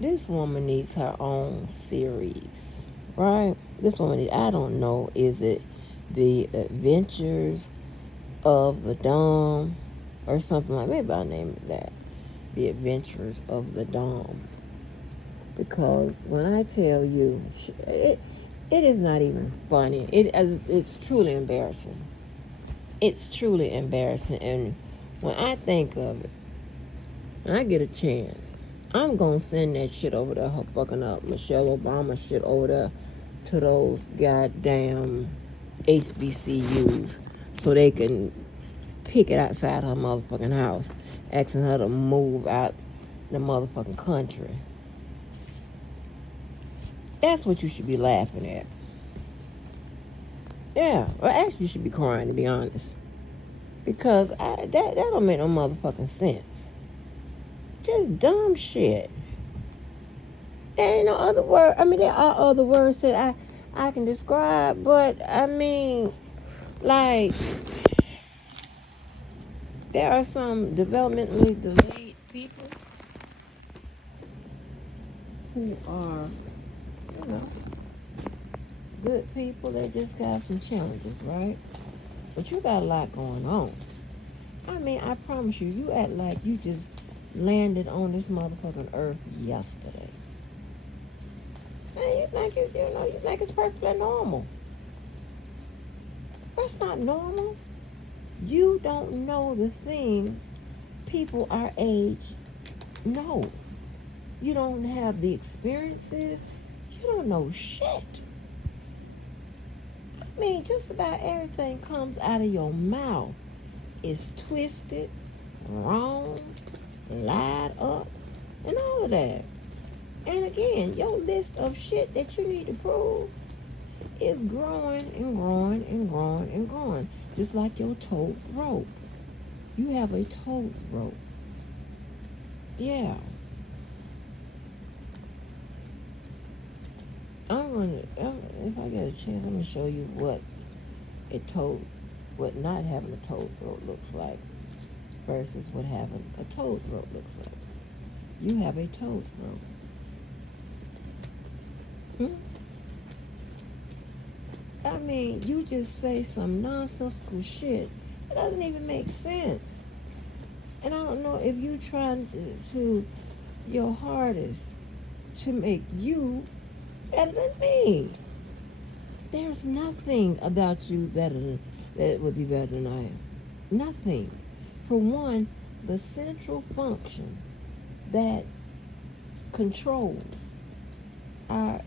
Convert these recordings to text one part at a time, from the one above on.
This woman needs her own series, right? This woman needs, I don't know, is it The Adventures of the Dom or something like, maybe I'll name it that. The Adventures of the Dom. Because when I tell you, it is not even funny. It's truly embarrassing. It's truly embarrassing. And when I think of it, when I get a chance, I'm gonna send that shit over there, her fucking up Michelle Obama shit over there to those goddamn HBCUs so they can pick it outside her motherfucking house, asking her to move out the motherfucking country. That's what you should be laughing at. Yeah, well, actually, you should be crying, to be honest, because that don't make no motherfucking sense. Just dumb shit. There ain't no other word. I mean, there are other words that I can describe, but I mean, like, there are some developmentally delayed people who are, you know, good people. They just got some challenges, right? But you got a lot going on. I mean, I promise you, you act like you just landed on this motherfucking earth yesterday. And you think it's, you think it's perfectly normal. That's not normal. You don't know the things people our age know. You don't have the experiences. You don't know shit. I mean, just about everything comes out of your mouth is twisted, wrong, lied up, and all of that. And again, your list of shit that you need to prove is growing and growing and growing and growing. Just like your tote rope. You have a tote rope. Yeah. If I get a chance, I'm gonna show you what what not having a tote rope looks like versus what having a tote rope looks like. You have a tote rope. Hmm? I mean, you just say some nonsensical shit. It doesn't even make sense. And I don't know if you're trying to your hardest to make you better than me. There's nothing about you that would be better than I am. Nothing. For one, the central function that controls our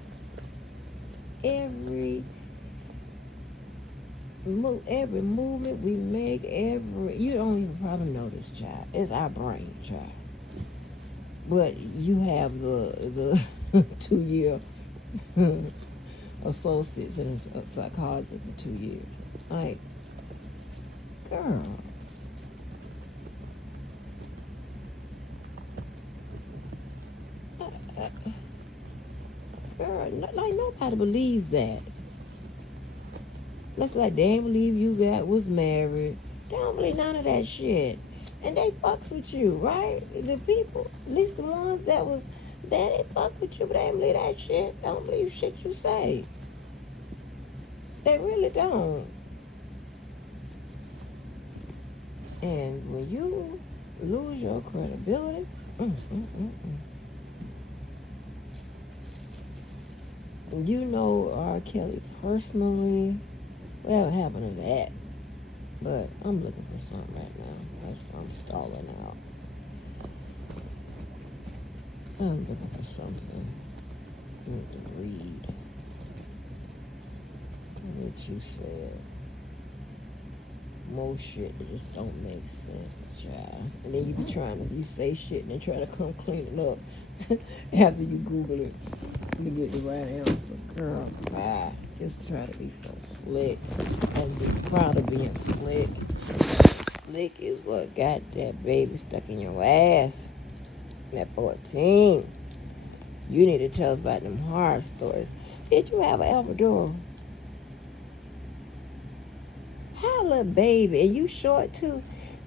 every movement we make, you don't even probably know this, child. It's our brain, child. But you have the 2-year associates in psychology for 2 years. Like, girl. Girl, like nobody believes that. That's like they ain't believe you was married. They don't believe none of that shit. And they fucks with you, right? The people, at least the ones that was there, they fuck with you, but they ain't believe that shit. They don't believe shit you say. They really don't. And when you lose your credibility, you know R. Kelly personally, whatever happened to that? But I'm looking for something right now. That's why I'm stalling out. I'm looking for something to read. What you said. More shit that just don't make sense, child. And then you be trying to, you say shit and then try to come clean it up after you Google it to get the right answer. Girl, bye. Just try to be so slick and be proud of being slick. Slick is what got that baby stuck in your ass. At 14. You need to tell us about them horror stories. Did you have an epidural? How little baby, and you short too?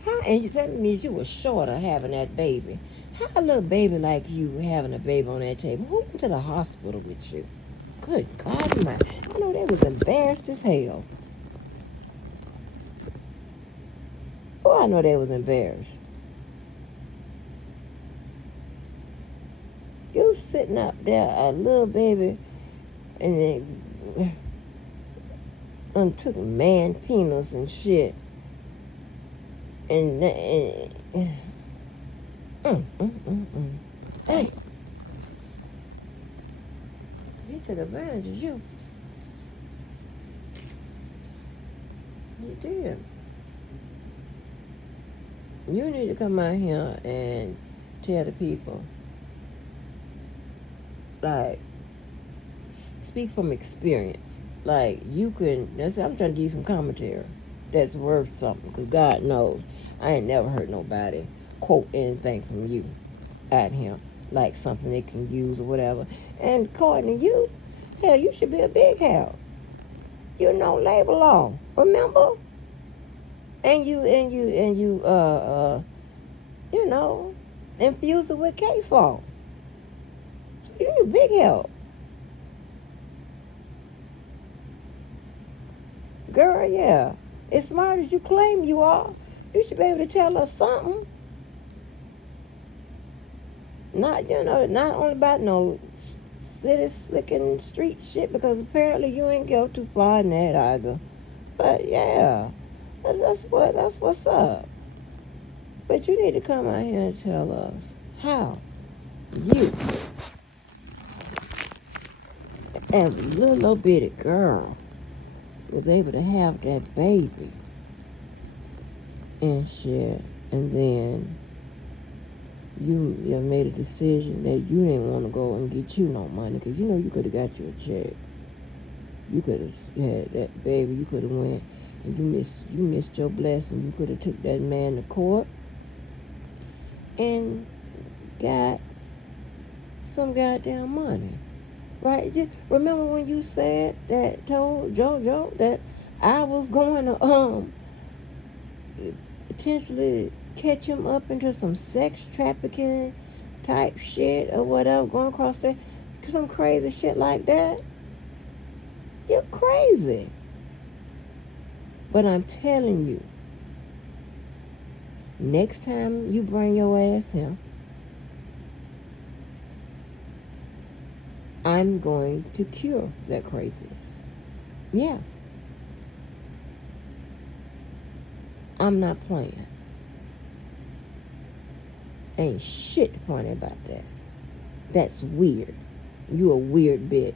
How, and that means you were shorter having that baby. How a little baby like you having a baby on that table? Who went to the hospital with you? Good God, my! I know they was embarrassed as hell. Oh, I know they was embarrassed. You sitting up there, a little baby, and they took man penis and shit, and hey, he took advantage of you. He did. You need to come out here and tell the people, like, speak from experience. Like, you can, that's, I'm trying to give you some commentary that's worth something, because God knows I ain't never heard nobody quote anything from you at him, like something they can use or whatever. And according to you, hell, you should be a big help. You know labor law, remember? And you know, infuse it with case law. So you're a big help. Girl, yeah. As smart as you claim you are, you should be able to tell us something. Not, not only about no city slicking street shit, because apparently you ain't go too far in that either. But yeah, that's what's up. But you need to come out here and tell us how you, as a little bitty girl, was able to have that baby and shit, and then you made a decision that you didn't want to go and get you no money, because you could have got you a check. You could have had that baby. You could have went and you missed your blessing. You could have took that man to court and got some goddamn money, right? Just remember when you said that, told JoJo that I was going to potentially catch him up into some sex trafficking type shit or whatever, going across there, some crazy shit like that. You're crazy. But I'm telling you, next time you bring your ass here, I'm going to cure that craziness. Yeah. I'm not playing. Ain't shit funny about that. That's weird. You a weird bitch.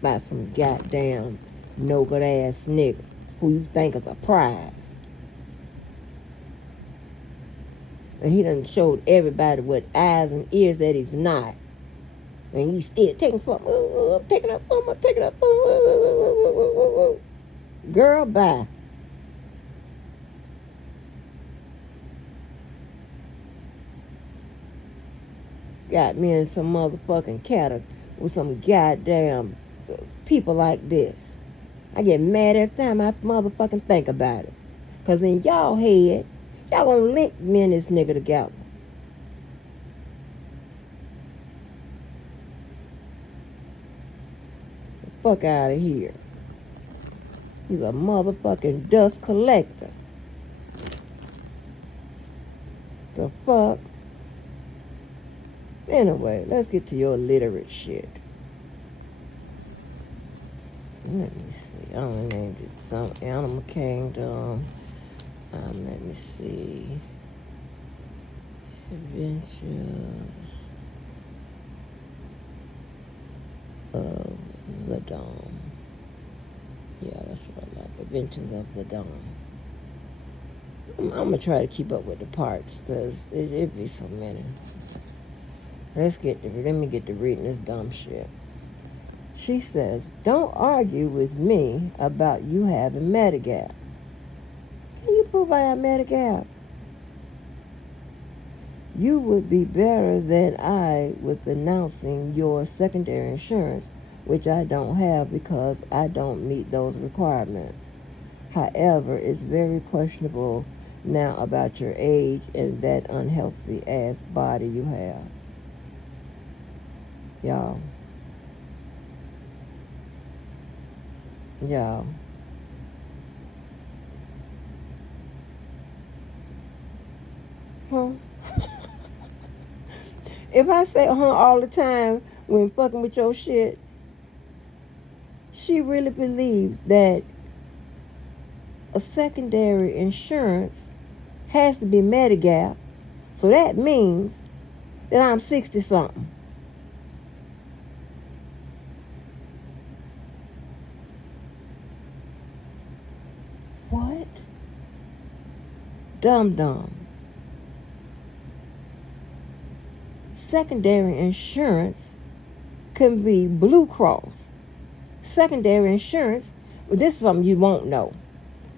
By some goddamn no good ass nigga who you think is a prize. And he done showed everybody with eyes and ears that he's not. And you still taking from, taking up from, taking up from, girl, bye. Got me in some motherfucking cattle with some goddamn people like this. I get mad every time I motherfucking think about it. Cause in y'all head, y'all gonna link me and this nigga together. Fuck out of here. He's a motherfucking dust collector. The fuck? Anyway, let's get to your literate shit. Let me see. I don't know, some Animal Kingdom. Let me see. Adventures of the Dome. Yeah, that's what I like. Adventures of the Dome. I'm gonna try to keep up with the parts, because it'd be so many. Let me get to reading this dumb shit. She says, don't argue with me about you having Medigap. Can you prove I have Medigap? You would be better than I with announcing your secondary insurance which I don't have because I don't meet those requirements. However, it's very questionable now about your age and that unhealthy ass body you have. Y'all. Y'all. Huh? If I say all the time when fucking with your shit, she really believes that a secondary insurance has to be Medigap. So that means that I'm 60 something. What? Dum dum. Secondary insurance can be Blue Cross. Secondary insurance, well, this is something you won't know.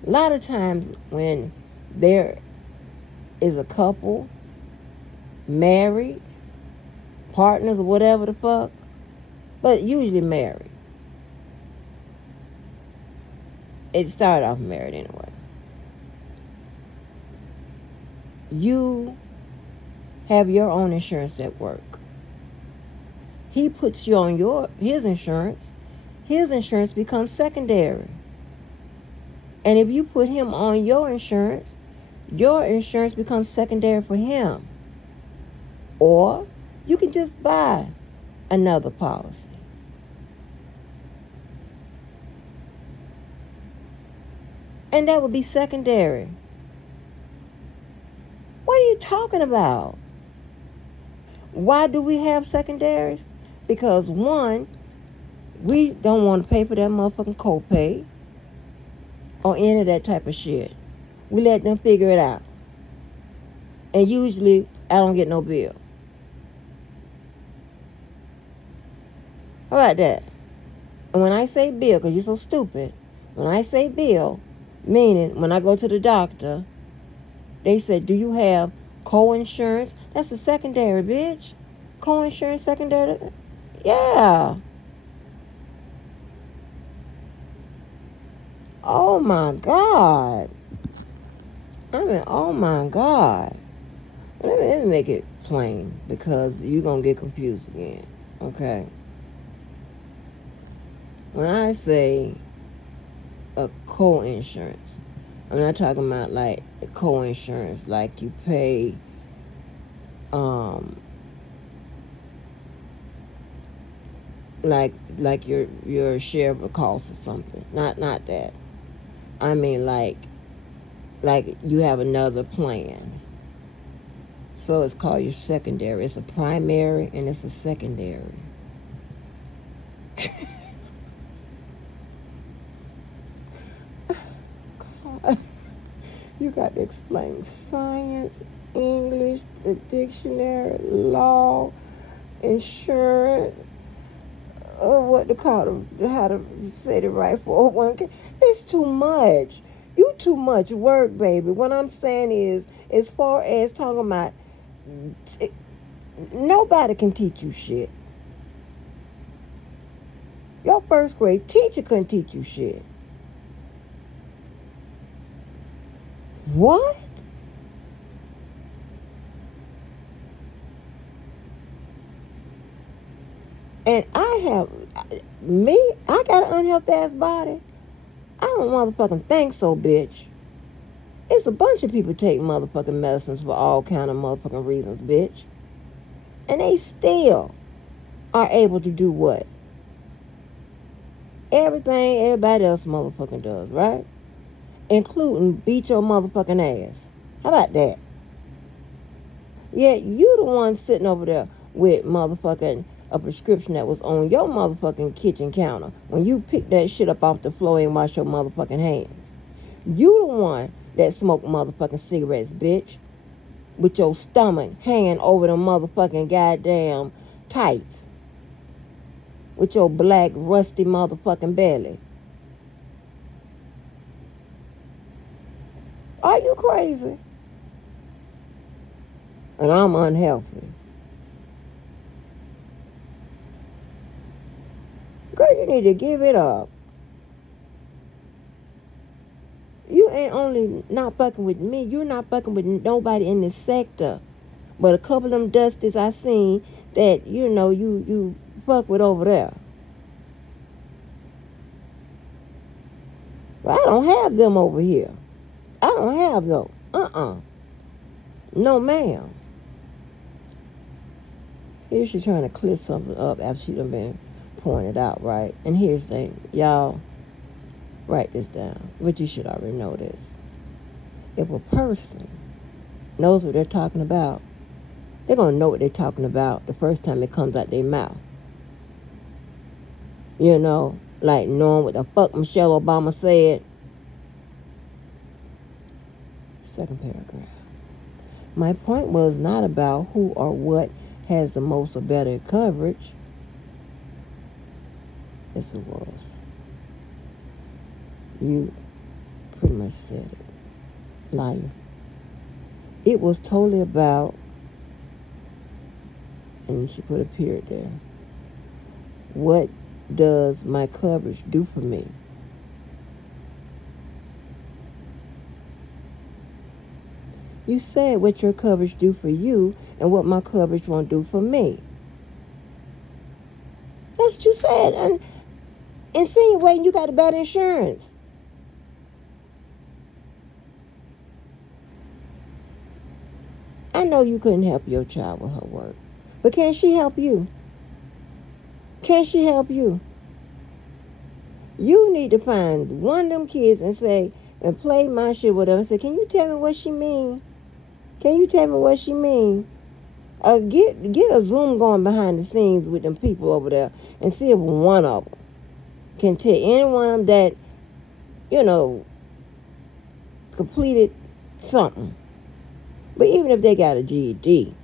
A lot of times when there is a couple, married, partners or whatever the fuck, but usually married. It started off married anyway. You have your own insurance at work. He puts you on his insurance. His insurance becomes secondary. And if you put him on your insurance becomes secondary for him. Or you can just buy another policy. And that would be secondary. What are you talking about? Why do we have secondaries? Because one, we don't want to pay for that motherfucking copay or any of that type of shit. We let them figure it out. And usually, I don't get no bill. How about that? And when I say bill, because you're so stupid, when I say bill, meaning when I go to the doctor, they said, do you have co-insurance? That's a secondary, bitch. Co-insurance, secondary. Yeah. Oh my God. I mean, oh my God. Let me make it plain because you're going to get confused again. Okay. When I say a co-insurance, I'm not talking about like co-insurance, like you pay like your share of a cost or something. Not that. I mean like you have another plan. So it's called your secondary. It's a primary and it's a secondary. God. You got to explain science, English, the dictionary, law, insurance, what to call them, how to say the right 401k. It's too much. You too much work, baby. What I'm saying is, as far as talking about, nobody can teach you shit. Your first grade teacher couldn't teach you shit. What? And I got an unhealthy ass body. I don't motherfucking think so, bitch. It's a bunch of people take motherfucking medicines for all kind of motherfucking reasons, bitch. And they still are able to do what? Everything everybody else motherfucking does, right? Including beat your motherfucking ass. How about that? Yet you the one sitting over there with motherfucking a prescription that was on your motherfucking kitchen counter when you picked that shit up off the floor and washed your motherfucking hands. You the one that smoked motherfucking cigarettes, bitch. With your stomach hanging over the motherfucking goddamn tights. With your black, rusty motherfucking belly. Are you crazy? And I'm unhealthy. Girl, you need to give it up. You ain't only not fucking with me, you're not fucking with nobody in this sector. But a couple of them dusties I seen that, you fuck with over there. But I don't have them over here. I don't have those. No, ma'am. Here she trying to clear something up after she done been pointed out, right? And here's the thing. Y'all, write this down. But you should already know this. If a person knows what they're talking about, they're going to know what they're talking about the first time it comes out their mouth. Like knowing what the fuck Michelle Obama said. Second paragraph. My point was not about who or what has the most or better coverage. Yes, it was. You pretty much said it. Liar. It was totally about, and you should put a period there, what does my coverage do for me? You said what your coverage do for you and what my coverage won't do for me. That's what you said. And insinuating you got a better insurance. I know you couldn't help your child with her work. But can she help you? Can she help you? You need to find one of them kids and say, and play my shit with them and say, can you tell me what she mean? Can you tell me what she mean? Get a Zoom going behind the scenes with them people over there and see if one of them can tell any one of them that, completed something. But even if they got a GED,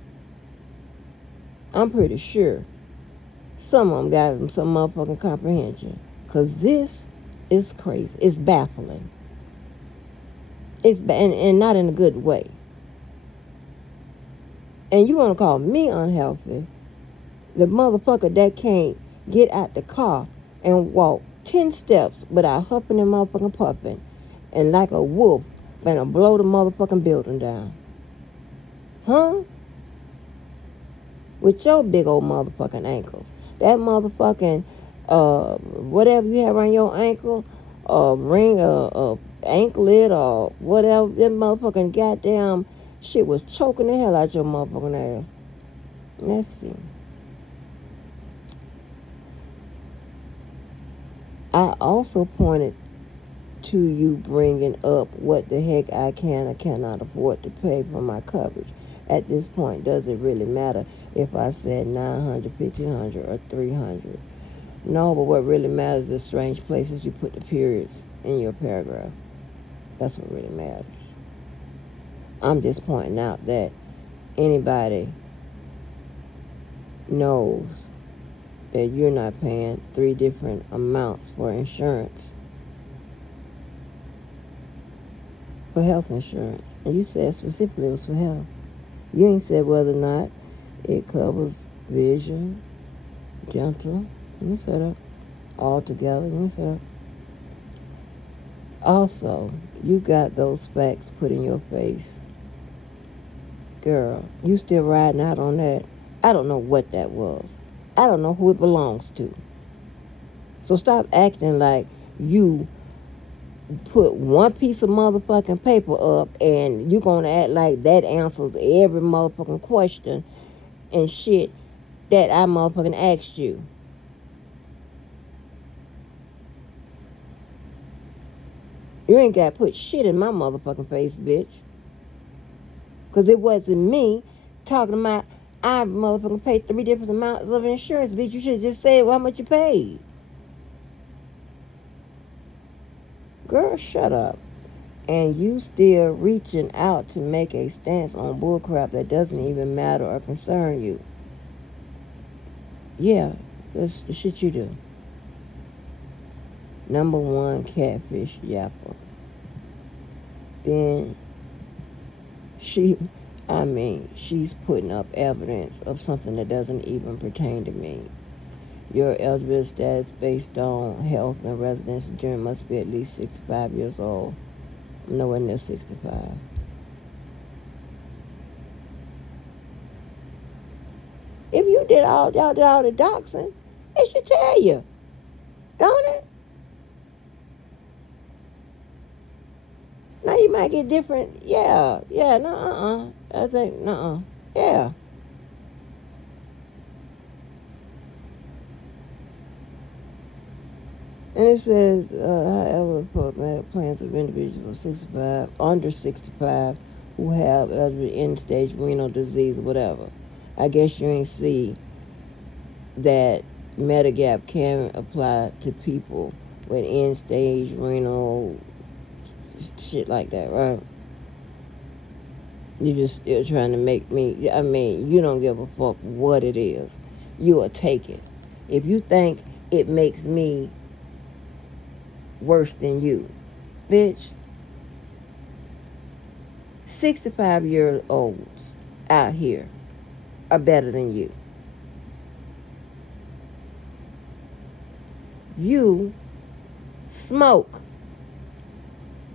I'm pretty sure some of them got some motherfucking comprehension. Because this is crazy. It's baffling. And not in a good way. And you want to call me unhealthy? The motherfucker that can't get out the car and walk 10 steps without huffing and motherfucking puffing. And like a wolf, gonna blow the motherfucking building down. Huh? With your big old motherfucking ankles. That motherfucking, whatever you have around your ankle, ring, anklet, or whatever, that motherfucking goddamn shit was choking the hell out your motherfucking ass. Let's see. I also pointed to you bringing up what the heck I can or cannot afford to pay for my coverage. At this point, does it really matter if I said 900, 1500, or 300? No, but what really matters is strange places you put the periods in your paragraph. That's what really matters. I'm just pointing out that anybody knows that you're not paying 3 different amounts for insurance, for health insurance. And you said specifically it was for health. You ain't said whether or not it covers vision, dental, you said it, all together, you said it. Also, you got those facts put in your face. Girl, you still riding out on that. I don't know what that was. I don't know who it belongs to. So stop acting like you put one piece of motherfucking paper up and you gonna act like that answers every motherfucking question and shit that I motherfucking asked you. You ain't got to put shit in my motherfucking face, bitch. Because it wasn't me talking about I motherfucking paid 3 different amounts of insurance, bitch. You should have just said how much you paid. Girl, shut up. And you still reaching out to make a stance on bullcrap that doesn't even matter or concern you. Yeah, that's the shit you do. Number 1, catfish yapper. Then she's putting up evidence of something that doesn't even pertain to me. Your eligibility status based on health and residence journey must be at least 65 years old. I'm nowhere near 65. If you did all y'all did all the doxing, it should tell you, don't it? Now you might get different. Yeah, yeah. No, I think no. Yeah. And it says, however, plans of individuals 65, under 65, who have end-stage renal disease or whatever. I guess you ain't see that Medigap can apply to people with end-stage renal shit like that, right? You're trying to make me. I mean, you don't give a fuck what it is. You will take it. If you think it makes me worse than you, bitch, 65-year olds out here are better than you. You smoke.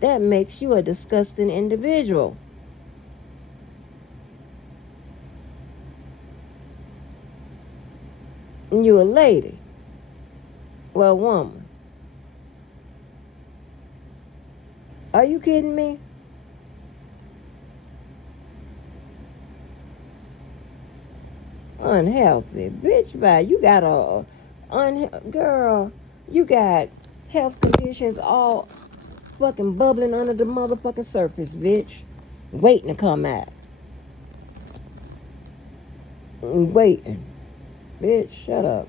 That makes you a disgusting individual. And you a lady. Well, woman. Are you kidding me? Unhealthy. Bitch, bye. You got girl, you got health conditions all fucking bubbling under the motherfucking surface, bitch. Waiting to come out. Waiting. Bitch, shut up.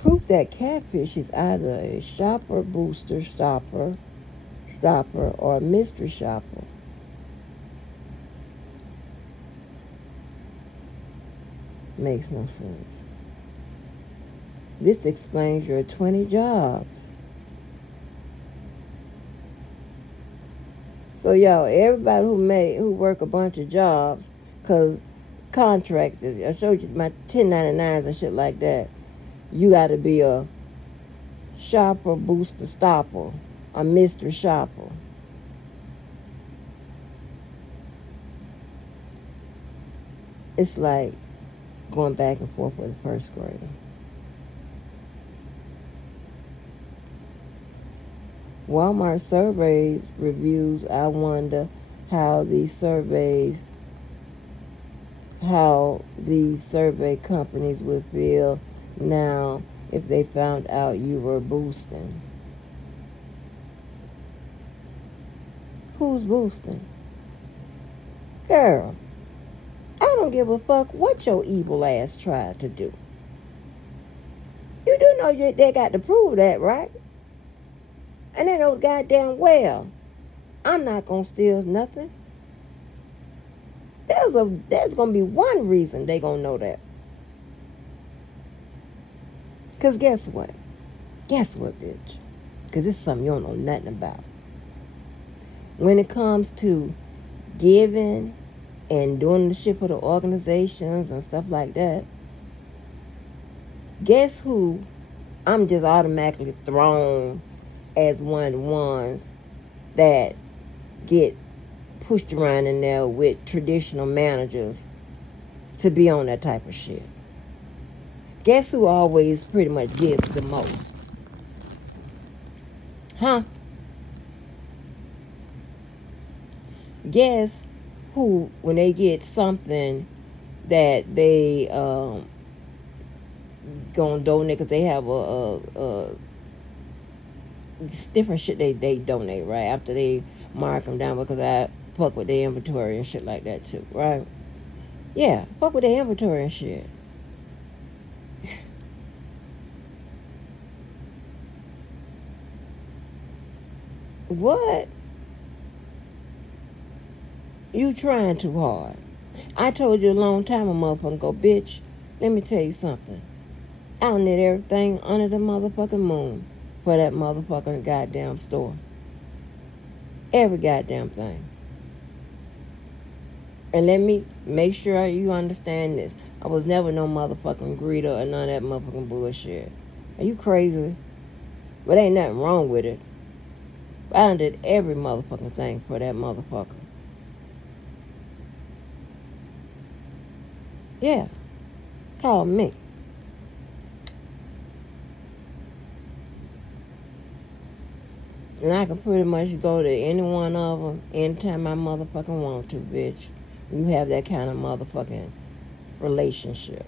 Proof that catfish is either a shopper, booster, stopper, or a mystery shopper. Makes no sense. This explains your 20 jobs. So y'all, everybody who work a bunch of jobs, cause contracts is, I showed you my 1099s and shit like that. You got to be a shopper, booster, stopper, a mystery shopper. It's like going back and forth with a first grader. Walmart surveys reviews. I wonder how these survey companies would feel now if they found out you were boosting. Who's boosting? Girl, I don't give a fuck what your evil ass tried to do. You do know they got to prove that, right? And they know goddamn well I'm not gonna steal nothing. There's gonna be one reason they gonna know that. Cause guess what? Guess what, bitch? Cause this is something you don't know nothing about. When it comes to giving and doing the shit for the organizations and stuff like that, guess who I'm just automatically thrown as one of the ones that get pushed around in there with traditional managers to be on that type of shit. Guess who always pretty much gives the most? Huh? Guess who, when they get something that they gonna donate, because they have a different shit they donate, right? After they mark them down, because I fuck with their inventory and shit like that too, right? Yeah, fuck with their inventory and shit. What? You trying too hard. I told you a long time a motherfucker go, bitch, let me tell you something. I don't need everything under the motherfucking moon for that motherfucking goddamn store. Every goddamn thing. And let me make sure you understand this. I was never no motherfucking greeter or none of that motherfucking bullshit. Are you crazy? But ain't nothing wrong with it. I done did every motherfucking thing for that motherfucker. Yeah, call me. And I can pretty much go to any one of them anytime I motherfucking want to, bitch. You have that kind of motherfucking relationship.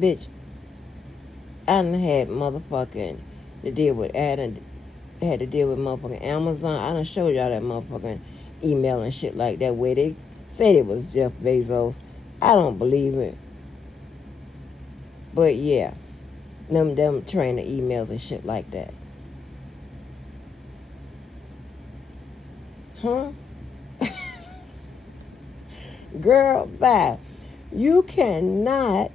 Bitch, I done had motherfucking to deal with had to deal with motherfucking Amazon. I done showed y'all that motherfucking email and shit like that where they said it was Jeff Bezos. I don't believe it. But yeah, them trainer emails and shit like that. Huh? Girl, bye. You cannot,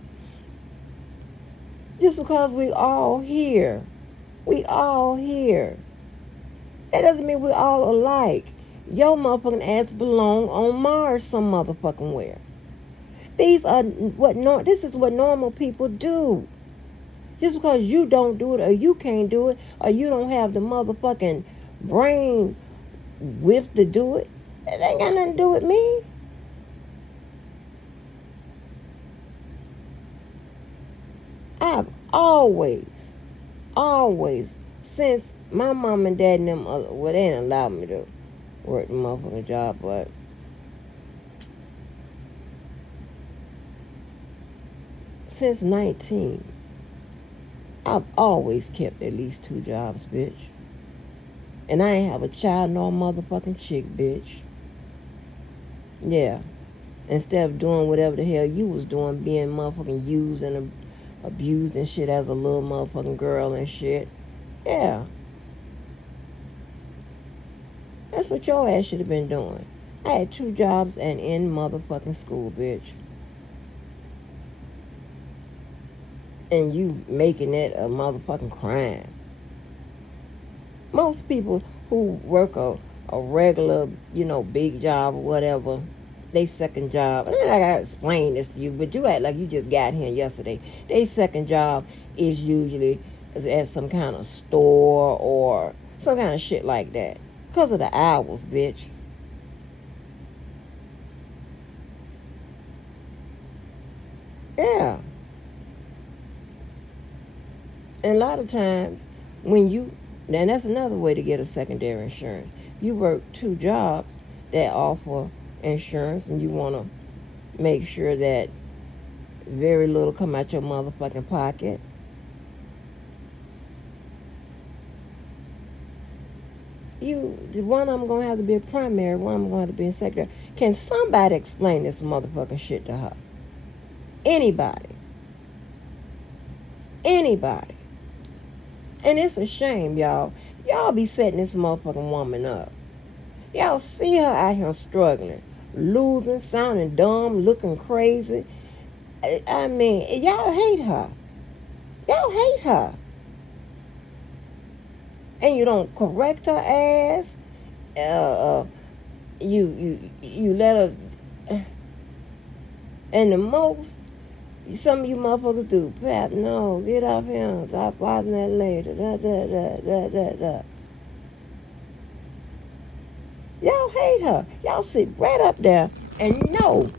just because we all here. We all here. That doesn't mean we all alike. Your motherfucking ass belong on Mars some motherfucking where. This is what normal people do. Just because you don't do it or you can't do it or you don't have the motherfucking brain width to do it, it ain't got nothing to do with me. I've always, since my mom and dad and them, well, they didn't allow me to work the motherfucking job, but since 19, I've always kept at least 2 jobs, bitch. And I ain't have a child nor motherfucking chick, bitch. Yeah. Instead of doing whatever the hell you was doing, being motherfucking used and abused and shit as a little motherfucking girl and shit. Yeah. That's what your ass should have been doing. I had 2 jobs and in motherfucking school, bitch. And you making it a motherfucking crime. Most people who work a regular, big job or whatever, they second job, and I gotta explain this to you, but you act like you just got here yesterday. They second job is usually at some kind of store or some kind of shit like that. Because of the hours, bitch. Yeah. And a lot of times, and that's another way to get a secondary insurance. You work 2 jobs that offer insurance and you want to make sure that very little come out your motherfucking pocket. One of them going to have to be a primary, one of them going to have to be a secondary. Can somebody explain this motherfucking shit to her? Anybody. Anybody. And it's a shame, y'all. Y'all be setting this motherfucking woman up. Y'all see her out here struggling, losing, sounding dumb, looking crazy. I mean, y'all hate her. Y'all hate her. And you don't correct her ass. You let her. And the most some of you motherfuckers do, Pap, no, get off him. Stop bothering that lady. Da. Y'all hate her. Y'all sit right up there and know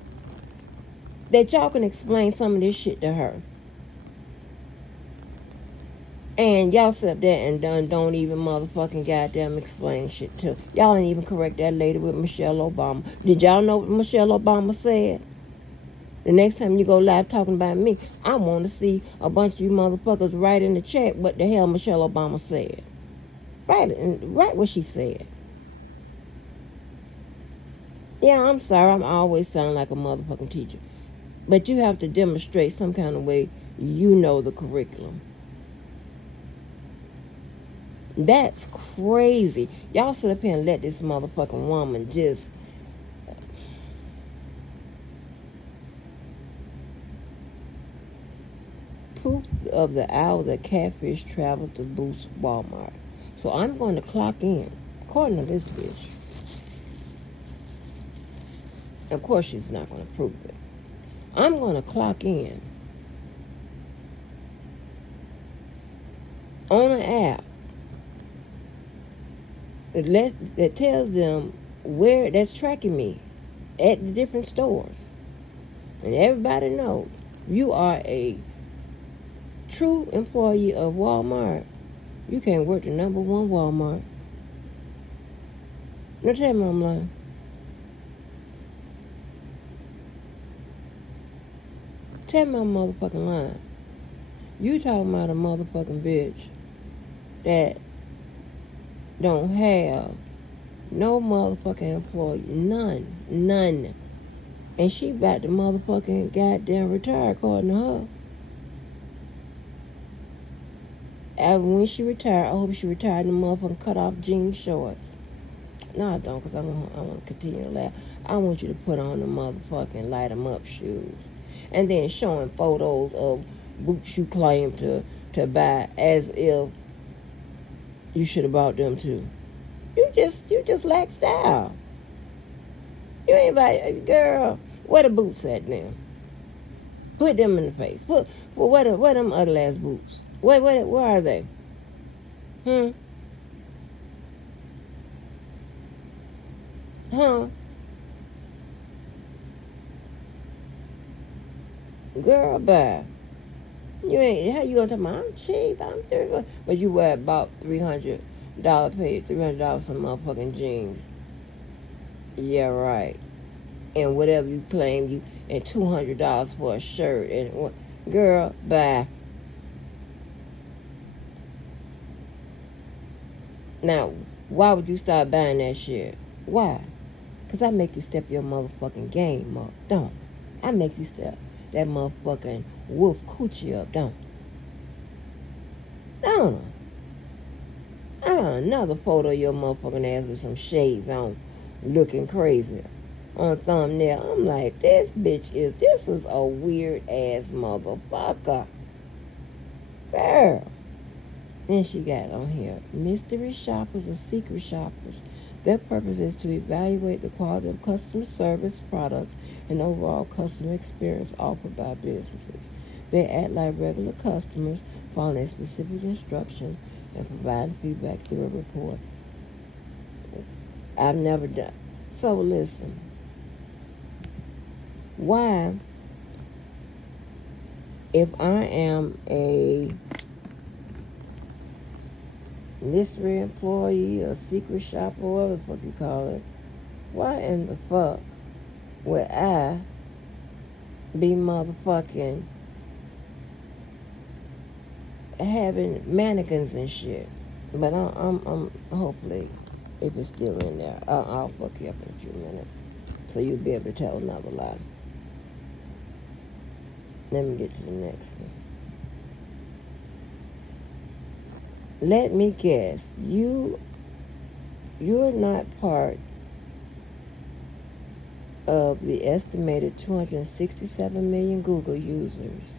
that y'all can explain some of this shit to her. And y'all sit up there and don't even motherfucking goddamn explain shit to. Y'all ain't even correct that lady with Michelle Obama. Did y'all know what Michelle Obama said? The next time you go live talking about me, I want to see a bunch of you motherfuckers write in the chat what the hell Michelle Obama said. Write what she said. Yeah, I'm sorry. I'm always sounding like a motherfucking teacher. But you have to demonstrate some kind of way you know the curriculum. That's crazy. Y'all sit up here and let this motherfucking woman just... Proof of the hours that catfish travel to boost Walmart. So I'm going to clock in, according to this bitch. Of course, she's not going to prove it. I'm going to clock in on an app that tells them where that's tracking me at the different stores, and everybody knows you are a true employee of Walmart. You can't work the number one Walmart. Now tell me I'm lying. Tell me I'm motherfucking lying. You talking about a motherfucking bitch that don't have no motherfucking employee. None. And she about to motherfucking goddamn retire according to her. And when she retired, I hope she retired in the motherfucking cut off jean shorts. No, I don't, because I want to continue to laugh. I want you to put on the motherfucking light 'em up shoes. And then showing photos of boots you claim to buy as if you should have bought them too. You just lack style. You ain't buy, girl, where the boots at now? Put them in the face. Where them ugly ass boots? Where are they? Huh? Girl, bye. You ain't, how you gonna tell me I'm cheap, I'm 30, but you wear about $300, paid $300 some motherfucking jeans. Yeah, right. And whatever you claim you, and $200 for a shirt, and what, girl, bye. Now, why would you start buying that shit? Why? Because I make you step your motherfucking game up, don't I? Make you step that motherfucking wolf coochie up, don't I? Don't I? Another photo of your motherfucking ass with some shades on, looking crazy on thumbnail. I'm like, this is a weird ass motherfucker. Girl. Then she got on here, mystery shoppers or secret shoppers. Their purpose is to evaluate the quality of customer service, products, and overall customer experience offered by businesses. They act like regular customers, following specific instructions and providing feedback through a report. I've never done. So listen, why, if I am a mystery employee or secret shopper, whatever the fuck you call it, why in the fuck would I be motherfucking having mannequins and shit? But I'm hopefully, if it's still in there, I'll fuck you up in a few minutes, so you'll be able to tell another lie. Let me get to the next one. Let me guess, you're not part of the estimated 267 million Google users.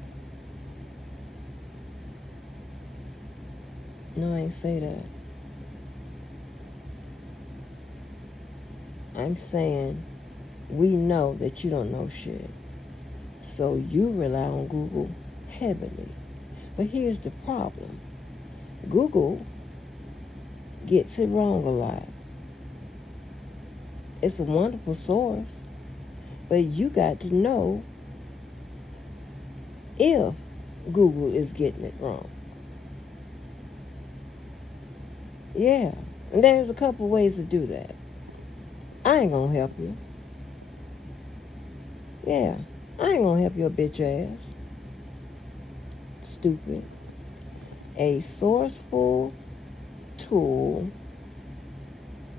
No, I ain't say that. I'm saying we know that you don't know shit. So you rely on Google heavily. But here's the problem. Google gets it wrong a lot. It's a wonderful source, but you got to know if Google is getting it wrong. Yeah, and there's a couple ways to do that. I ain't gonna help you. Yeah, I ain't gonna help your bitch ass. Stupid. A sourceful tool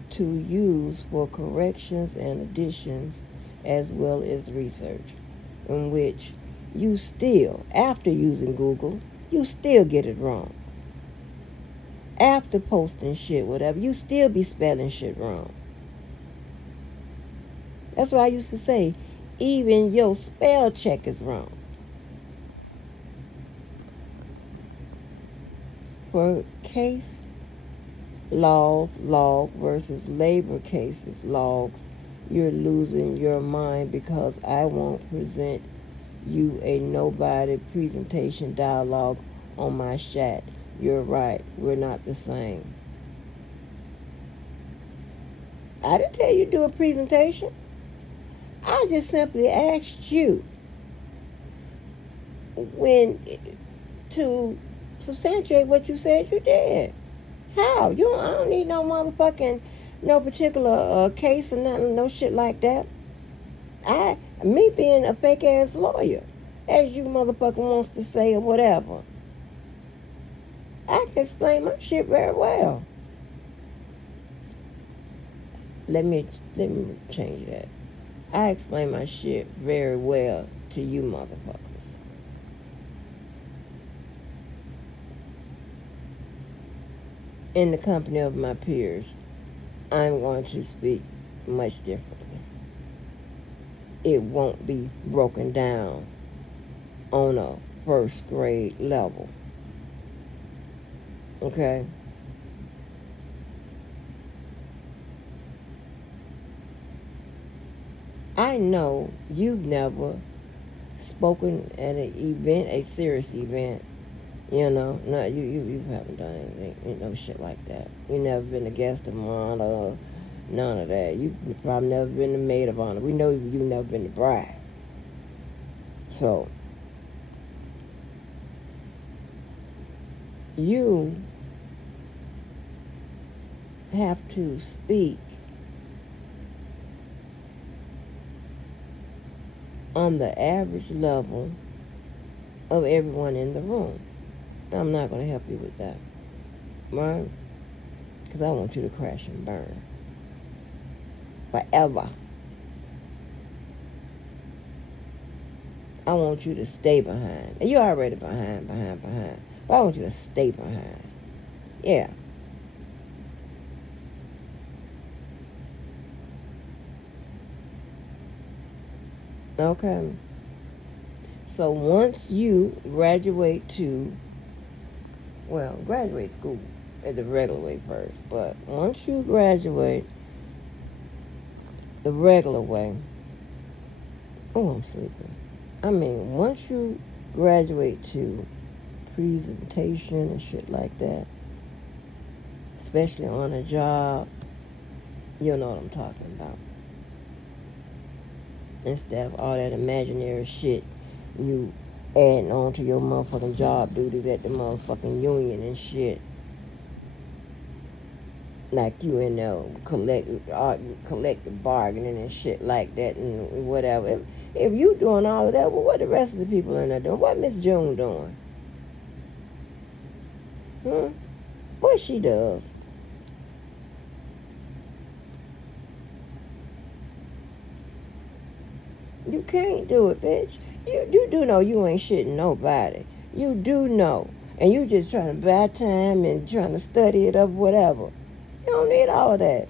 to use for corrections and additions, as well as research, in which you still, after using Google, you still get it wrong. After posting shit, whatever, you still be spelling shit wrong. That's why I used to say, even your spell check is wrong. For case laws log versus labor cases logs, you're losing your mind because I won't present you a nobody presentation dialogue on my chat. You're right. We're not the same. I didn't tell you to do a presentation. I just simply asked you when to substantiate what you said you did. How? I don't need no motherfucking no particular case or nothing, no shit like that. Me being a fake ass lawyer, as you motherfucker wants to say or whatever, I can explain my shit very well. Let me change that. I explain my shit very well to you motherfuckers. In the company of my peers, I'm going to speak much differently. It won't be broken down on a first grade level. Okay? I know you've never spoken at an event, a serious event. You haven't done anything, no shit like that. You never been a guest of honor, or none of that. You probably never been a maid of honor. We know you've never been the bride. So you have to speak on the average level of everyone in the room. I'm not going to help you with that, right? Because I want you to crash and burn forever. I want you to stay behind. You're already behind. But I want you to stay behind. Yeah. Okay. So once you graduate graduate school at the regular way first, but once you graduate the regular way, I'm sleeping. Once you graduate to presentation and shit like that, especially on a job, you'll know what I'm talking about. Instead of all that imaginary shit you adding on to your motherfucking job duties at the motherfucking union and shit. Like you in there collective bargaining and shit like that and whatever. If you doing all of that, well, what the rest of the people in there doing? What Miss June doing? What she does? You can't do it, bitch. You do know you ain't shitting nobody. You do know. And you just trying to buy time and trying to study it up, whatever. You don't need all of that.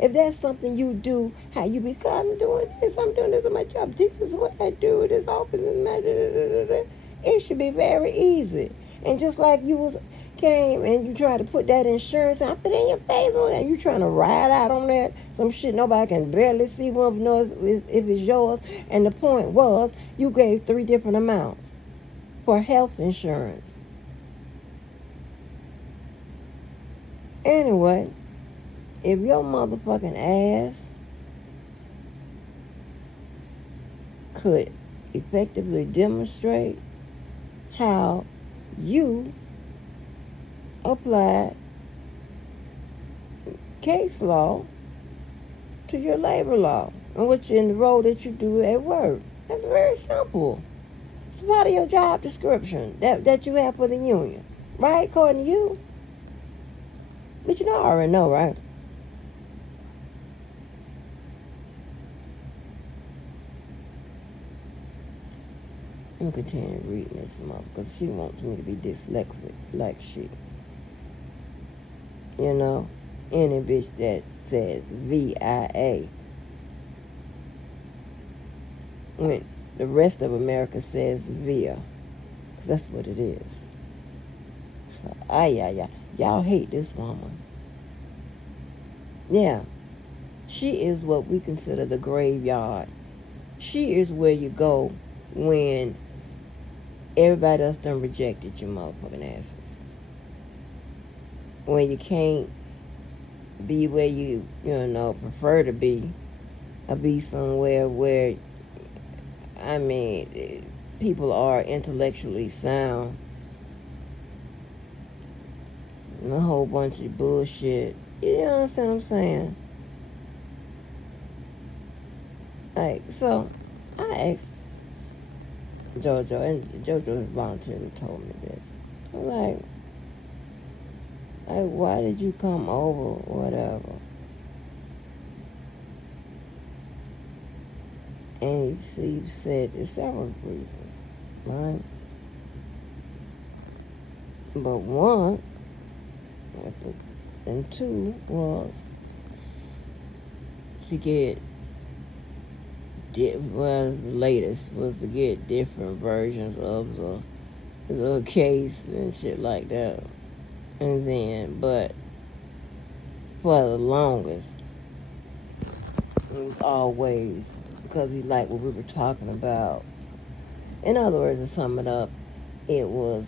If that's something you do, how you become doing this, I'm doing this in my job, this is what I do, this office is my it should be very easy. And just like you came and you tried to put that insurance out in your face on that, you trying to ride out on that, some shit nobody can barely see one knows if it's yours. And the point was, you gave 3 different amounts for health insurance. Anyway, if your motherfucking ass could effectively demonstrate how you apply case law to your labor law, and which in the role that you do at work. That's very simple. It's part of your job description that you have for the union, right? According to you. But you already know, right? I'm gonna continue reading this month because she wants me to be dyslexic like she. Any bitch that says VIA when the rest of America says VIA. That's what it is. So, y'all hate this woman. Yeah. She is what we consider the graveyard. She is where you go when everybody else done rejected your motherfucking asses. When you can't be where you prefer to be, or be somewhere where, I mean, people are intellectually sound. And a whole bunch of bullshit. You understand what I'm saying? Like, so, I asked JoJo, and JoJo voluntarily told me this. I'm like, why did you come over, whatever? And he said there's several reasons, right? But one, and two was to get, well, the latest was to get different versions of the case and shit like that. And then, but for the longest, it was always because he liked what we were talking about. In other words, to sum it up, it was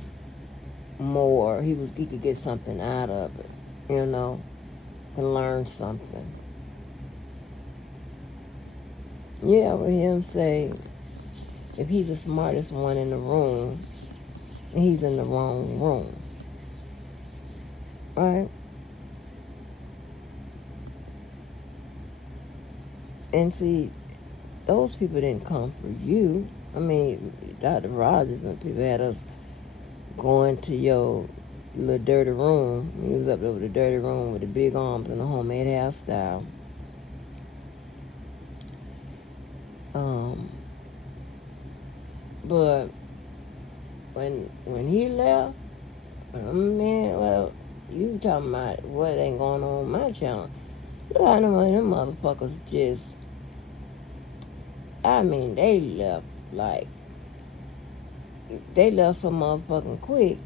more, he could get something out of it, and learn something. Yeah, with him say, if he's the smartest one in the room, he's in the wrong room. Right? And see, those people didn't come for you. I mean, Dr. Rogers and people had us going to your little dirty room. He was up over the dirty room with the big arms and the homemade hairstyle. But when he left, man, well, you talking about what ain't going on my channel. Look how them motherfuckers just, I mean, they left so motherfucking quick,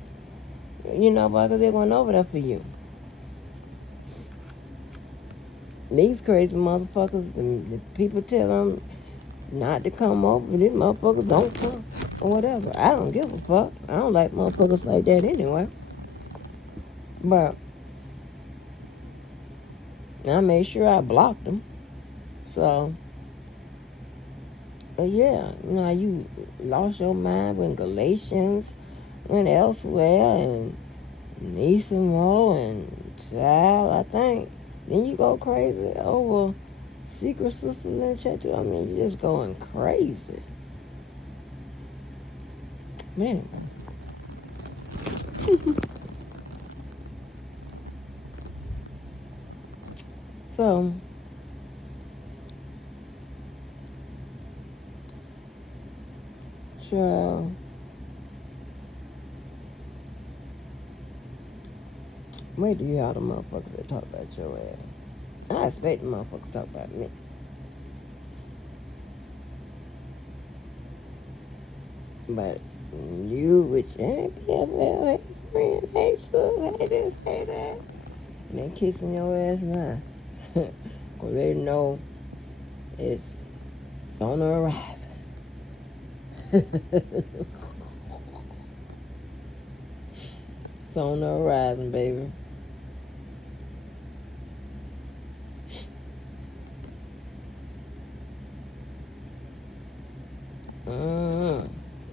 because they went over there for you. These crazy motherfuckers, the people tell them not to come over, these motherfuckers don't come, or whatever. I don't give a fuck. I don't like motherfuckers like that anyway. But I made sure I blocked them. So, yeah, you lost your mind when Galatians went elsewhere, and Nisimo and Child, I think. Then you go crazy over Secret Sisters and shit too. I mean, you're just going crazy. Man. So, child, wait till you hear the motherfuckers that talk about your ass. I expect the motherfuckers to talk about me. But you with your hey, friend, hey, sis, hey, this, hey, that. And they kissing your ass now. Because they know it's on the horizon. It's on the horizon, baby.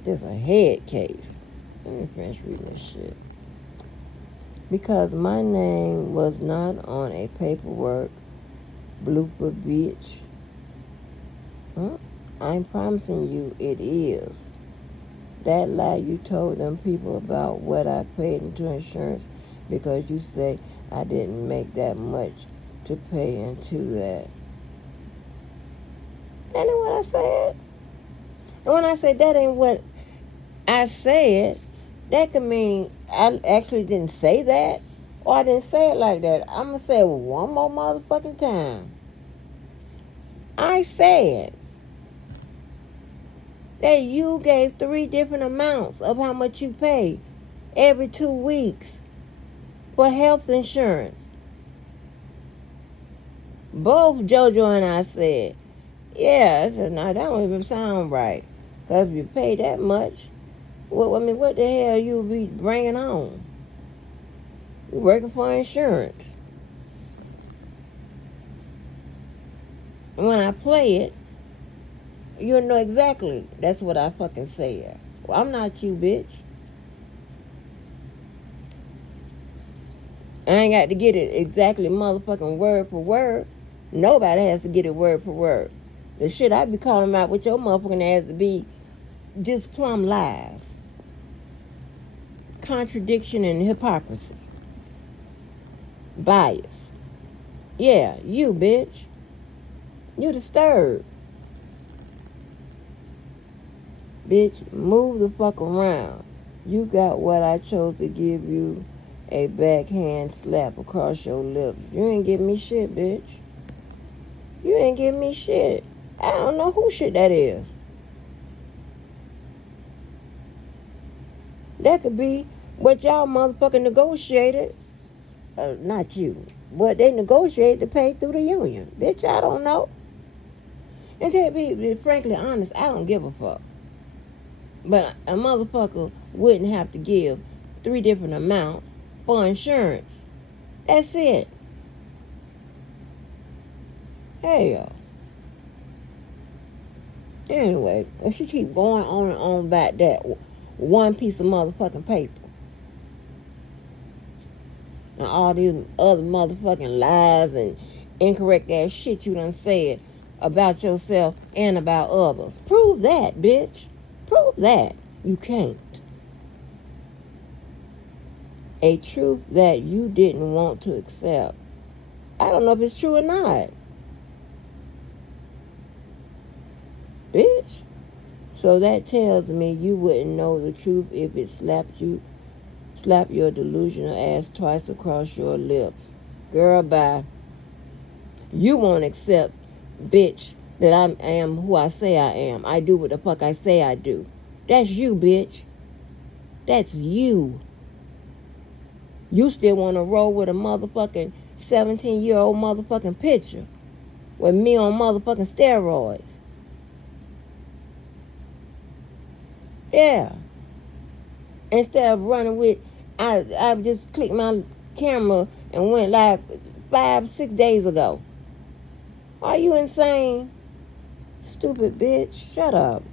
There's a head case. Let me finish reading this shit. Because my name was not on a paperwork, blooper bitch. Huh? I'm promising you it is. That lie you told them people about what I paid into insurance because you say I didn't make that much to pay into that. That ain't what I said. And when I say that ain't what I said, that could mean I actually didn't say that, or I didn't say it like that. I'm going to say it one more motherfucking time. I said that you gave 3 different amounts of how much you pay every 2 weeks for health insurance. Both JoJo and I said, yeah. I said, no, that don't even sound right. Because if you pay that much, what the hell you be bringing on? You working for insurance. And when I play it, you'll know exactly that's what I fucking said. Well, I'm not you, bitch. I ain't got to get it exactly motherfucking word for word. Nobody has to get it word for word. The shit I be calling out with your motherfucking ass to be just plumb lies, contradiction, and hypocrisy, bias. Yeah, you bitch. You disturbed. Bitch, move the fuck around. You got what I chose to give you, a backhand slap across your lips. You ain't give me shit, bitch. You ain't give me shit. I don't know who shit that is. That could be what y'all motherfucking negotiated. Not you. What they negotiated to pay through the union. Bitch, I don't know. And to be frankly honest, I don't give a fuck. But a motherfucker wouldn't have to give 3 different amounts for insurance. That's it. Hell. Anyway, if she keep going on and on about that one piece of motherfucking paper and all these other motherfucking lies and incorrect ass shit you done said about yourself and about others. Prove that, bitch. Prove that. You can't. A truth that you didn't want to accept. I don't know if it's true or not. Bitch. So that tells me you wouldn't know the truth if it slapped your delusional ass twice across your lips. Girl, bye. You won't accept, bitch, that I am who I say I am. I do what the fuck I say I do. That's you, bitch. That's you. You still want to roll with a motherfucking 17-year-old motherfucking picture with me on motherfucking steroids. Yeah. Instead of running with, I just clicked my camera and went live 5-6 days ago. Are you insane? Stupid bitch. Shut up.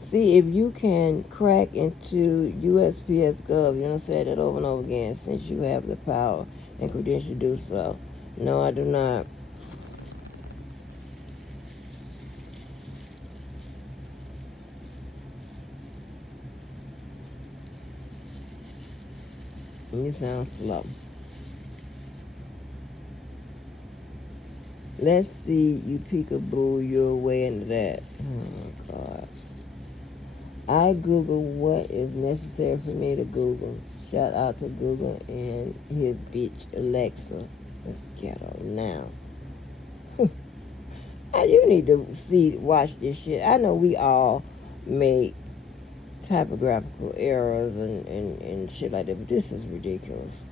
See, if you can crack into USPS Gov, you know, say that over and over again, since you have the power and credential to do so. No, I do not. You sound slow. Let's see you peekaboo your way into that. Oh, God. I Google what is necessary for me to Google. Shout out to Google and his bitch Alexa. Let's ghetto now. You need to watch this shit. I know we all make typographical errors and shit like that, but this is ridiculous.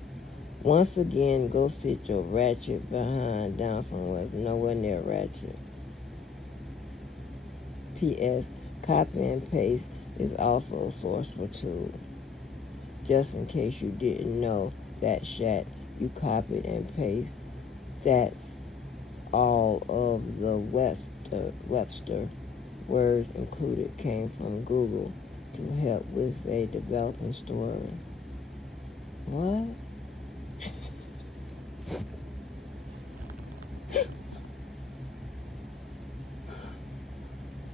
Once again, go sit your ratchet behind down somewhere. It's nowhere near ratchet. P.S. Copy and paste is also a sourceful tool. Just in case you didn't know that shit, you copied and paste. That's all of the Webster words included came from Google to help with a developing story. What?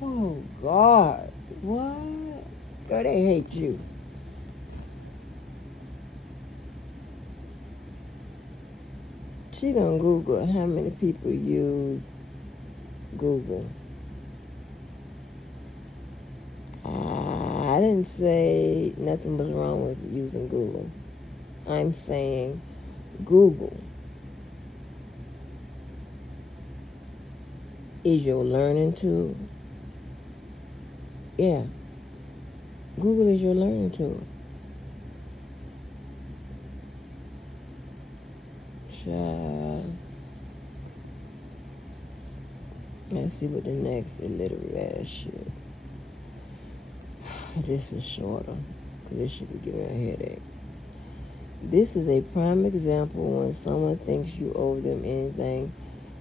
Oh, God. What? Girl, they hate you. She done Google how many people use Google. I didn't say nothing was wrong with using Google. I'm saying Google is your learning tool. Yeah. Google is your learning tool. Child. Let's see what the next illiterate ass shit. This is shorter. This should be giving a headache. This is a prime example when someone thinks you owe them anything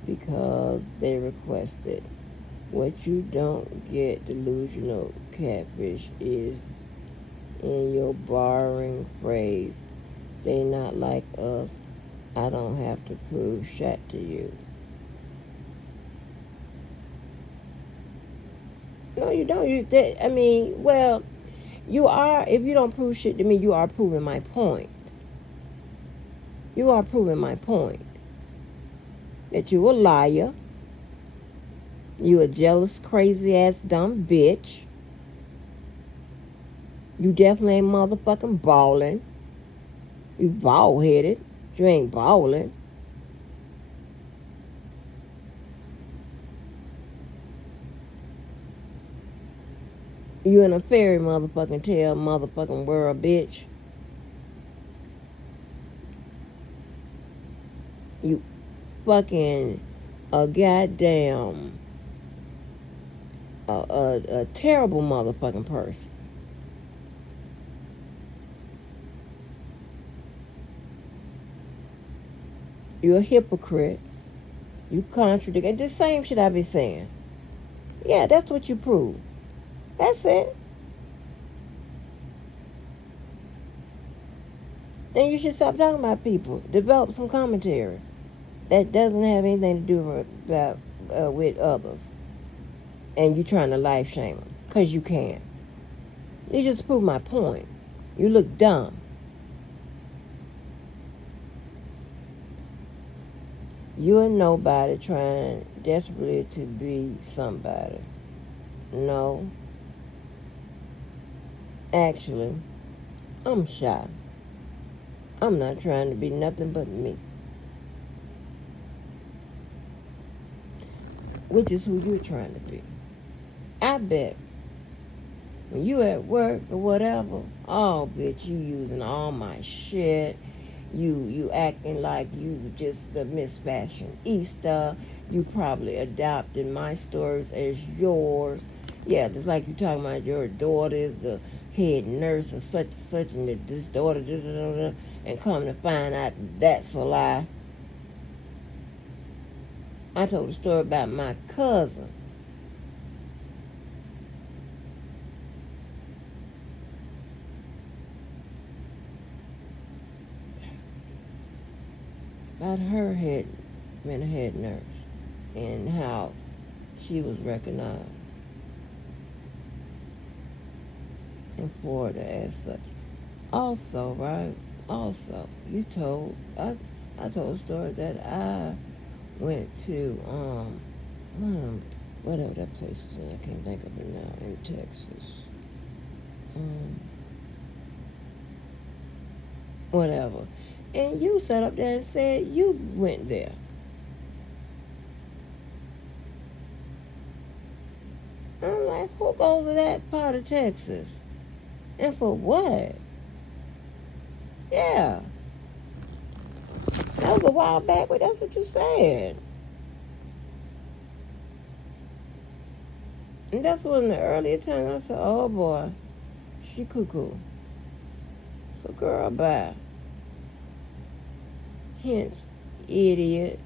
because they requested. What you don't get, delusional catfish, is in your borrowing phrase. They not like us. I don't have to prove shit to you. No, you don't. Well, you are. If you don't prove shit to me, you are proving my point. You are proving my point. That you a liar. You a jealous, crazy ass, dumb bitch. You definitely ain't motherfucking balling. You bald headed. You ain't balling. You in a fairy motherfucking tale motherfucking world, bitch. You fucking a goddamn a terrible motherfucking person. You're a hypocrite. You contradict. The same shit I be saying. Yeah, that's what you prove. That's it. Then you should stop talking about people. Develop some commentary that doesn't have anything to do with others. And you trying to life shame them. Because you can't. You just proved my point. You look dumb. You're nobody trying desperately to be somebody. No. Actually, I'm shy. I'm not trying to be nothing but me. Which is who you're trying to be. I bet when you at work or whatever, oh bitch, you using all my shit. You acting like you just the Miss Fashionista. You probably adopted my stories as yours. Yeah, just like you talking about your daughter is the head nurse of such and such, and that this daughter, and come to find out that's a lie. I told a story about my cousin. About her being a head nurse and how she was recognized in Florida as such. Also, right? Also, I told a story that I went to whatever that place is in. I can't think of it now. In Texas. Whatever. And you sat up there and said you went there. I'm like, who goes to that part of Texas? And for what? Yeah. That was a while back, but that's what you said. And that's when the earlier time I said, oh boy, she cuckoo. So girl, bye. Hence, idiot.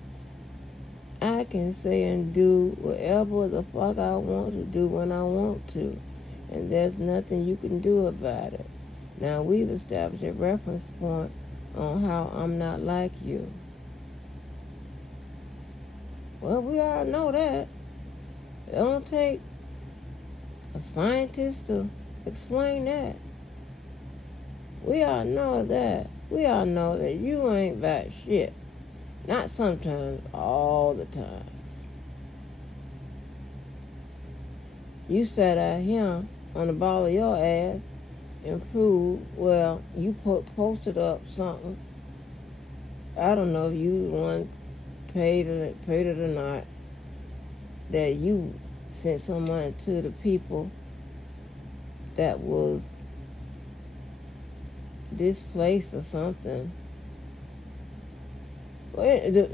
I can say and do whatever the fuck I want to do when I want to. And there's nothing you can do about it. Now we've established a reference point on how I'm not like you. Well, we all know that. It don't take a scientist to explain that. We all know that. We all know that you ain't about shit. Not sometimes, all the time. You sat out here on the ball of your ass and proved, well, you posted up something. I don't know if you want paid it or not, that you sent some money to the people that was displaced or something.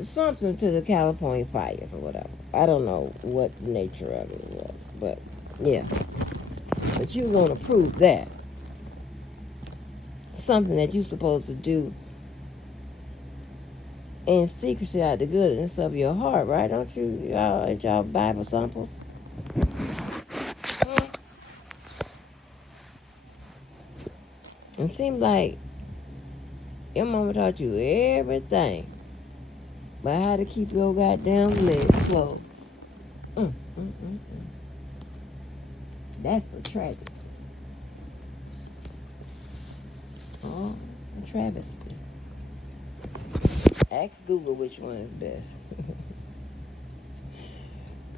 something to the California fires or whatever. I don't know what the nature of it was, but yeah. But you're gonna prove that something that you're supposed to do in secrecy out the goodness of your heart, right? Don't you, y'all, ain't y'all Bible samples? It seems like your mama taught you everything about how to keep your goddamn legs closed. Mm, mm, mm, mm. That's a travesty. Oh, a travesty. Ask Google which one is best.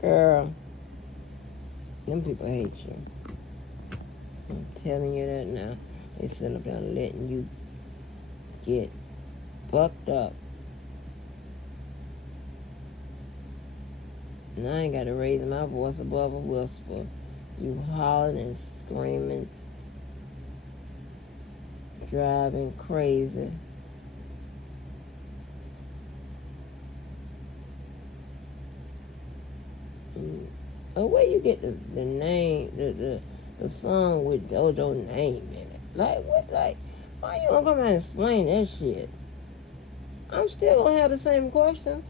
Girl, them people hate you. I'm telling you that now. They sit up there letting you get fucked up. And I ain't got to raise my voice above a whisper. You hollering and screaming, driving crazy. Oh, where you get the name, the song with JoJo name in it? Like, what, like, why you gonna come out and explain that shit? I'm still gonna have the same questions.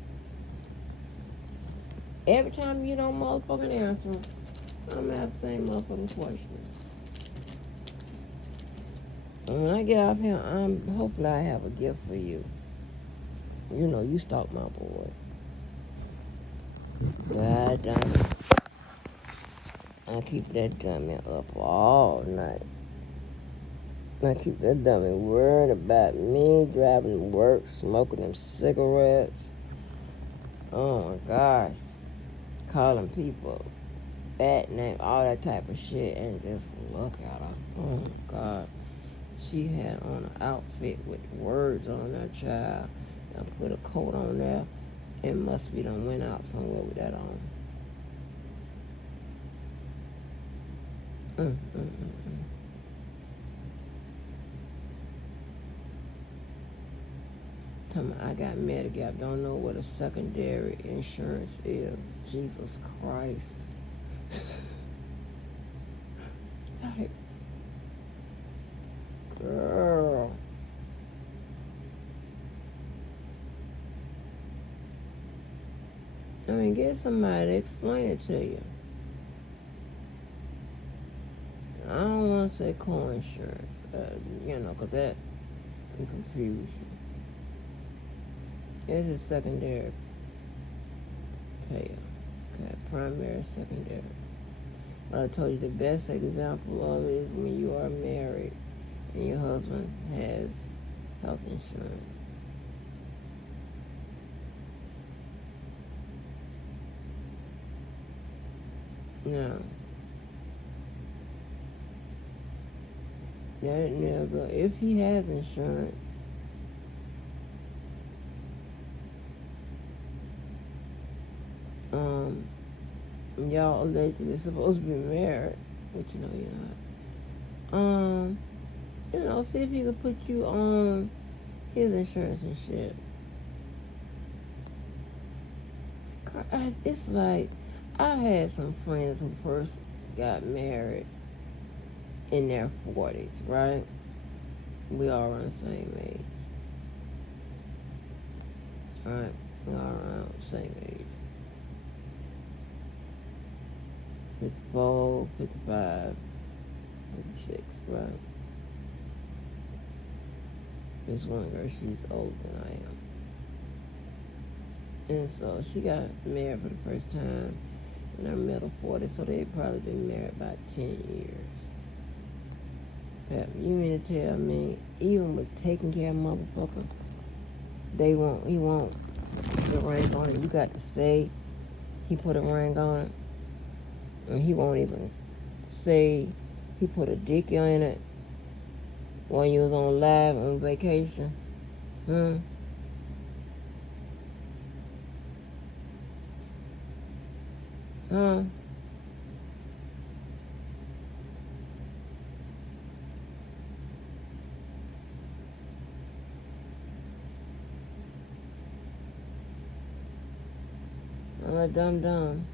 Every time you don't motherfucking answer, I'm gonna have the same motherfucking questions. And when I get off here, hopefully I have a gift for you. You know, you stalk my boy. God damn it. I keep that dummy up all night. I keep that dummy worried about me driving to work, smoking them cigarettes. Oh my gosh. Calling people bad name, all that type of shit, and just look at her. Oh my God. She had on an outfit with words on that child and put a coat on there. It must be done went out somewhere with that on. Mm, mm, mm, mm. Tell me, I got Medigap. Don't know what a secondary insurance is. Jesus Christ. Like, girl. I mean, get somebody to explain it to you. I don't want to say co-insurance, because that can confuse you. It's a secondary payer. Okay, primary, secondary. But I told you the best example of it is when you are married and your husband has health insurance. Now, that nigga, if he has insurance, y'all allegedly supposed to be married, but you know you're not. See if he could put you on his insurance and shit. It's like, I had some friends who first got married in their 40s, right? We all around the same age. Right? We all around the same age. 54, 55, 56, right? This one girl, she's older than I am. And so she got married for the first time in her middle 40s, so they'd probably been married about 10 years. You mean to tell me, even with taking care of motherfucker, he won't put a ring on it. You got to say he put a ring on it. And he won't even say he put a dick in it when you was on live on vacation. Huh? I'm a dumb.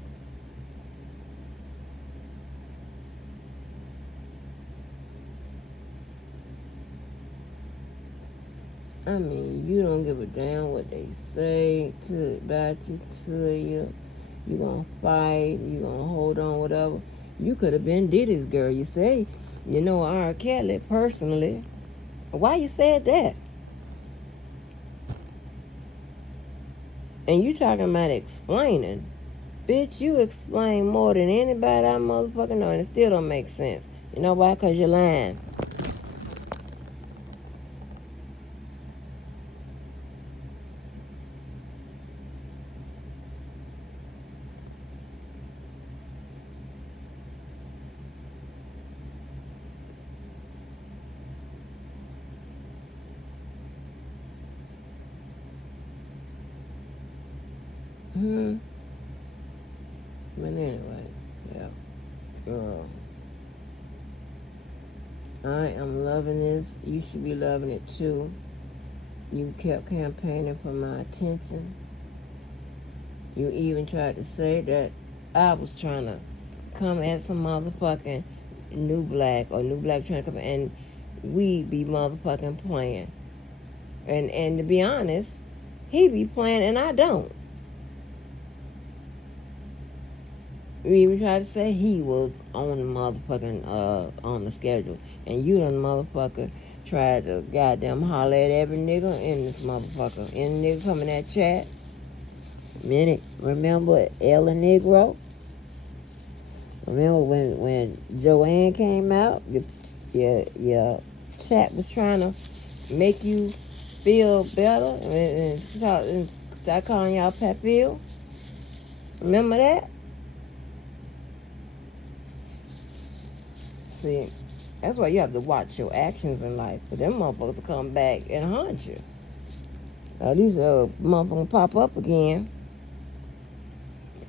I mean, you don't give a damn what they say about you to you. You gonna fight, you gonna hold on, whatever. You could have been Diddy's girl. You say, you know R. Kelly personally. Why you said that? And you talking about explaining. Bitch, you explain more than anybody I motherfucking know, and it still don't make sense. You know why? Because you're lying. Hmm. But anyway, yeah. Girl, I am loving this. You should be loving it too. You kept campaigning for my attention. You even tried to say that I was trying to come at some motherfucking new black trying to come and we be motherfucking playing. And to be honest, he be playing and I don't. We even tried to say he was on the motherfucking on the schedule, and you done motherfucker tried to goddamn holler at every nigga in this motherfucker. Any nigga coming that chat. Minute, remember Ella Negro? Remember when Joanne came out? Your chat was trying to make you feel better and start calling y'all Pet Phil. Remember that? See, that's why you have to watch your actions in life. For them motherfuckers to come back and haunt you. These motherfuckers pop up again.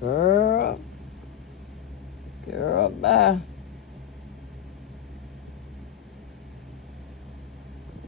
Girl, bye.